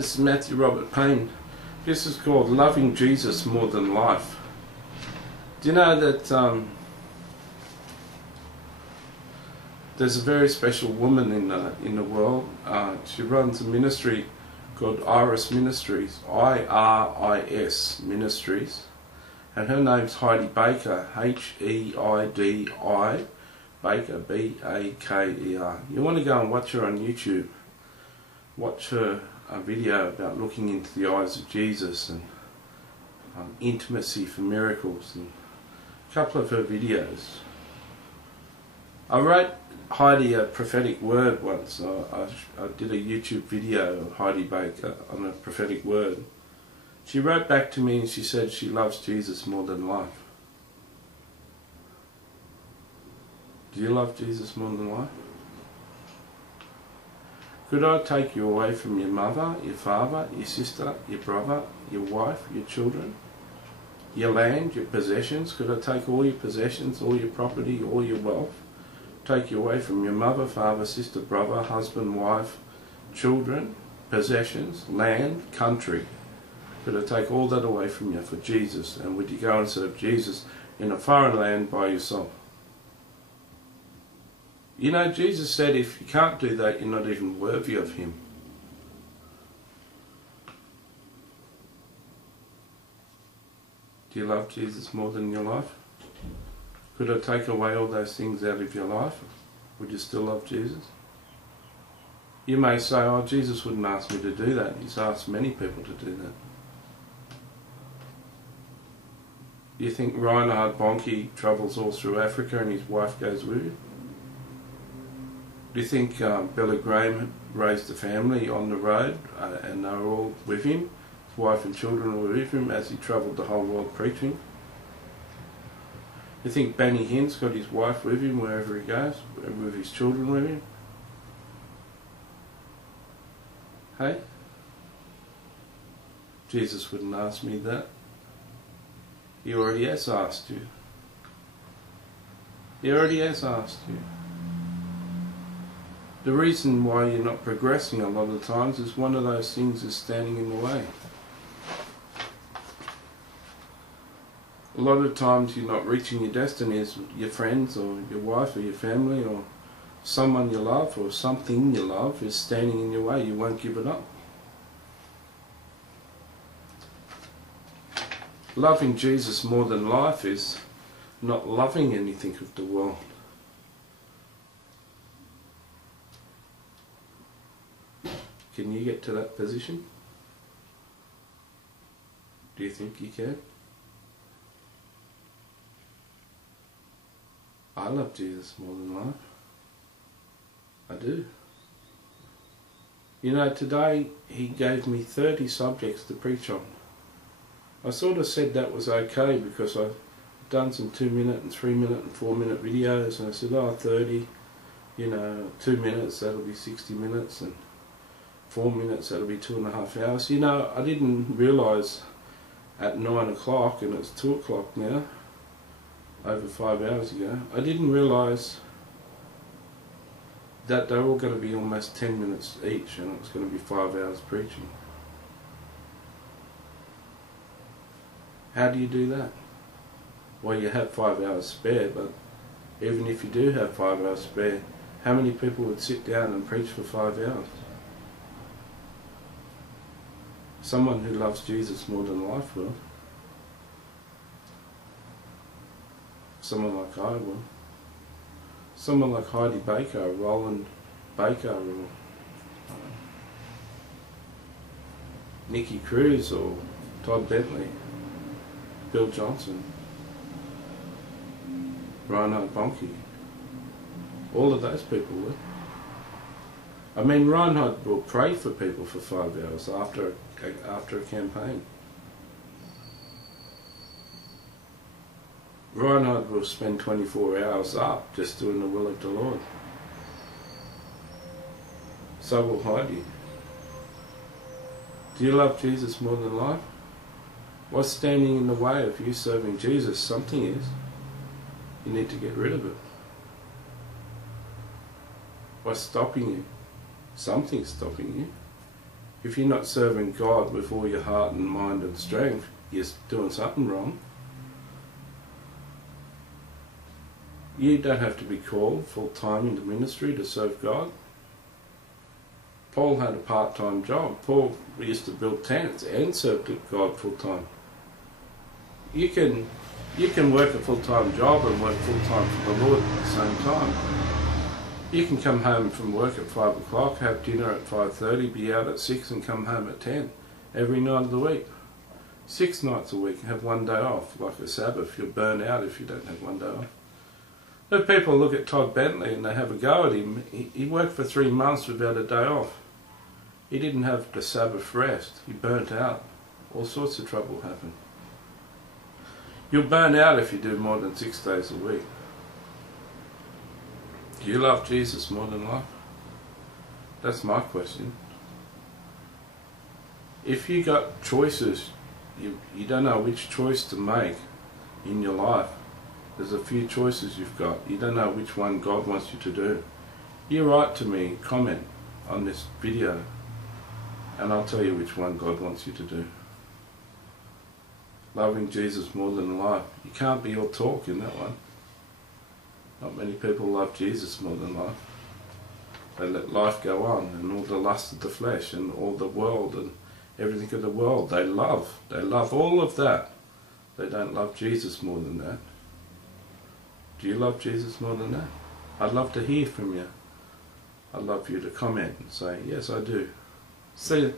This is Matthew Robert Payne. This is called Loving Jesus More Than Life. Do you know that there's a very special woman in the world? She runs a ministry called Iris Ministries, I-R-I-S Ministries, and her name's Heidi Baker, H-E-I-D-I, Baker, B-A-K-E-R. You want to go and watch her on YouTube. Watch her video about looking into the eyes of Jesus and intimacy for miracles, and a couple of her videos. I wrote Heidi a prophetic word once. I did a YouTube video of Heidi Baker on a prophetic word. She wrote back to me and she said she loves Jesus more than life. Do you love Jesus more than life? Could I take you away from your mother, your father, your sister, your brother, your wife, your children, your land, your possessions? Could I take all your possessions, all your property, all your wealth? Take you away from your mother, father, sister, brother, husband, wife, children, possessions, land, country? Could I take all that away from you for Jesus? And would you go and serve Jesus in a foreign land by yourself? You know, Jesus said if you can't do that, you're not even worthy of Him. Do you love Jesus more than your life? Could I take away all those things out of your life? Would you still love Jesus? You may say, oh, Jesus wouldn't ask me to do that. He's asked many people to do that. You think Reinhard Bonnke travels all through Africa and his wife goes with him? Do you think Billy Graham raised a family on the road and they were all with him? His wife and children were with him as he travelled the whole world preaching? Do you think Benny Hinn's got his wife with him wherever he goes, with his children with him? Hey? Jesus wouldn't ask me that. He already has asked you. He already has asked you. The reason why you're not progressing a lot of times is one of those things is standing in the way. A lot of times you're not reaching your destiny as your friends or your wife or your family or someone you love or something you love is standing in your way. You won't give it up. Loving Jesus more than life is not loving anything of the world. Can you get to that position? Do you think you can? I love Jesus more than life. I do. You know, today He gave me 30 subjects to preach on. I sort of said that was okay because I've done some 2-minute and 3-minute and 4-minute videos, and I said, oh, 30, you know, 2 minutes, that'll be 60 minutes, and 4 minutes, that'll be 2.5 hours. You know, I didn't realise at 9 o'clock, and it's 2 o'clock now, over 5 hours ago, I didn't realise that they're all going to be almost 10 minutes each, and it's going to be 5 hours preaching. How do you do that? Well, you have 5 hours spare, but even if you do have 5 hours spare, how many people would sit down and preach for 5 hours? Someone who loves Jesus more than life will. Someone like I will. Someone like Heidi Baker, or Roland Baker, or Nicky Cruz, or Todd Bentley, Bill Johnson, Reinhard Bonnke. All of those people will. I mean, Reinhard will pray for people for 5 hours after a campaign. Reinhard will spend 24 hours up just doing the will of the Lord. So will Heidi. Do you love Jesus more than life? What's standing in the way of you serving Jesus? Something is. You need to get rid of it. What's stopping you? Something's stopping you. If you're not serving God with all your heart and mind and strength, you're doing something wrong. You don't have to be called full-time into ministry to serve God. Paul had a part-time job. Paul used to build tents and serve God full-time. You can work a full-time job and work full-time for the Lord at the same time. You can come home from work at 5 o'clock, have dinner at 5:30, be out at 6 and come home at 10 every night of the week. 6 nights a week, have one day off, like a Sabbath. You'll burn out if you don't have one day off. But people look at Todd Bentley and they have a go at him. He worked for 3 months without a day off. He didn't have the Sabbath rest. He burnt out. All sorts of trouble happened. You'll burn out if you do more than 6 days a week. Do you love Jesus more than life? That's my question. If you got choices, you don't know which choice to make in your life. There's a few choices you've got. You don't know which one God wants you to do. You write to me, comment on this video, and I'll tell you which one God wants you to do. Loving Jesus more than life. You can't be all talk in that one. Not many people love Jesus more than life. They let life go on, and all the lust of the flesh and all the world and everything of the world they love. They love all of that. They don't love Jesus more than that. Do you love Jesus more than that? I'd love to hear from you. I'd love for you to comment and say, yes, I do. See you.